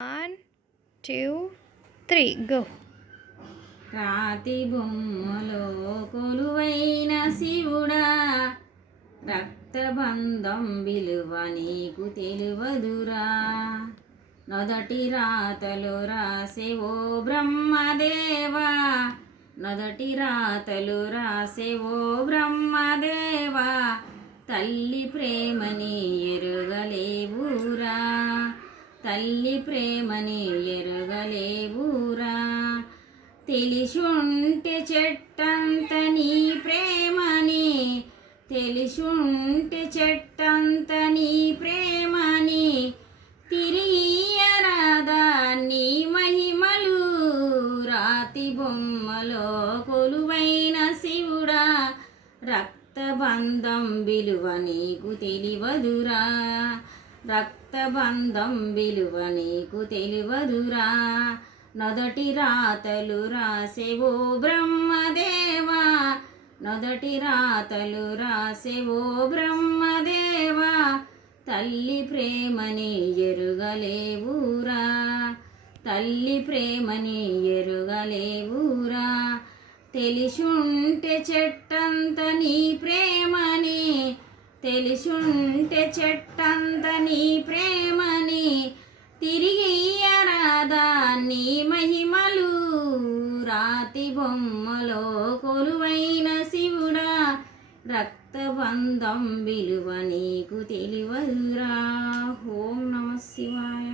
1, 2, 3 go. రాతి బొమ్మలో కొలువైన శివుడా, రక్తబంధం విలువ నీకు తెలువదురా. నొదటి రాతలు రాసే ఓ బ్రహ్మదేవా, నొదటి రాతలు రాసే ఓ బ్రహ్మదేవా, తల్లి ప్రేమని ఎరుగలేవురా, తల్లి ప్రేమని ఎరుగలేవురా. తెలిసుంటే చెట్టంత నీ ప్రేమని, తెలిసుంటే చెట్టంత నీ ప్రేమని, తిరిగియరాదా నీ మహిమలు. రాతి బొమ్మలో కొలువైన శివుడా, రక్తబంధం విలువ నీకు తెలివదురా, రక్తబంధం విలువ నీకు తెలివదురా. నొదటి రాతలు రాసే ఓ బ్రహ్మదేవా, నొదటి రాతలు రాసే ఓ బ్రహ్మదేవా, తల్లి ప్రేమని ఎరుగలేవురా, తల్లి ప్రేమని ఎరుగలేవురా. తెలిసుంటే చెట్టంత నీ ప్రేమని, తెలిసుంటే చెట్టంత నీ ప్రేమని, తిరిగియరాదా నీ మహిమలు. రాతి బొమ్మలో కొలువైన శివుడా, రక్తబంధం విలువ నీకు తెలివదురా. ఓం నమః శివాయ.